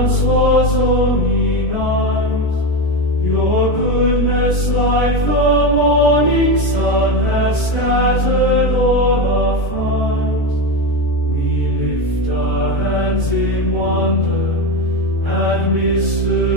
once was only night. Your goodness, like the morning sun, has scattered all our front. We lift our hands in wonder and mystery.